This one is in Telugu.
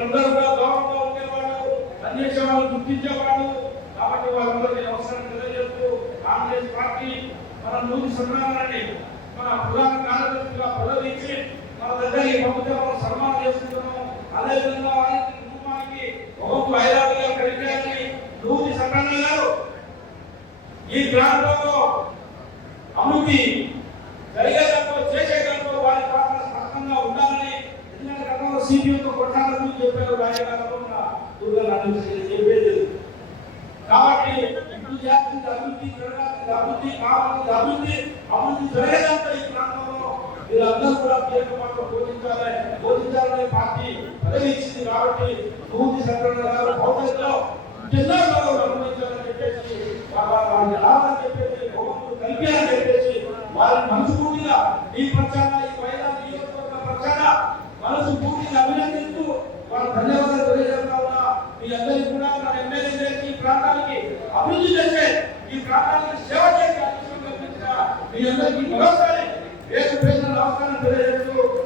వీళ్ళందరూ కూడా గౌరవంగా ఉండేవాడు అన్ని వాళ్ళు గుర్తించేవాడు. కాబట్టి వాళ్ళందరికీ అవసరం తెలియజేస్తూ కాంగ్రెస్ పార్టీ మన నూరు సన్మానాన్ని మన ప్రధాన కార్యదర్శిగా పదవించి మన దగ్గర ఈ ప్రభుత్వం సన్మానం చేస్తున్నాము అదేవిధంగా వారికి కుటుంబానికి ఒక ఐదారుగా కలిగాయని నూరి సంకన్న గారు ఈ ప్రాంతంలో అభివృద్ధి జరిగేటప్పుడు చేసేటప్పుడు వారి పాత్ర స్పష్టంగా ఉండాలని ఎందుకంటే గతంలో సిపిఎంతో చెప్పారు రాజకీయాల్లో దుర్గా నన్ను చెప్పేది. కాబట్టి అభివృద్ధి అభివృద్ధి కావాల్సింది అభివృద్ధి అభివృద్ధి జరిగేదాంట్లో ఈ ప్రాంతంలో వీళ్ళందరూ కూడా కీలక పాత్ర పోషించాలి పోషించాలనే పార్టీ పదవి ఇచ్చింది కాబట్టి పూర్తి సంకలన గారు భవిష్యత్తులో జిల్లాలో నిర్వహించాలని చెప్పేసి వాళ్ళ- వారిని రావాలని చెప్పేసి భగవంతుడు అని చెప్పేసి వారిని మనస్ఫూర్తిగా ఈ పక్షాన ఈ మహిళా నియోజకవర్గ పక్షాన మనసు పూర్తిగా అభినందిస్తూ వాళ్ళ ధన్యవాదాలు తెలియజేస్తా ఉన్నా మీ అందరికీ కూడా ఈ ప్రాంతానికి అభివృద్ధి చేసే ఈ ప్రాంతానికి సేవ చేసే మీ అందరికీ మరోసారి పేరు పేరు నమస్కారం తెలియజేస్తూ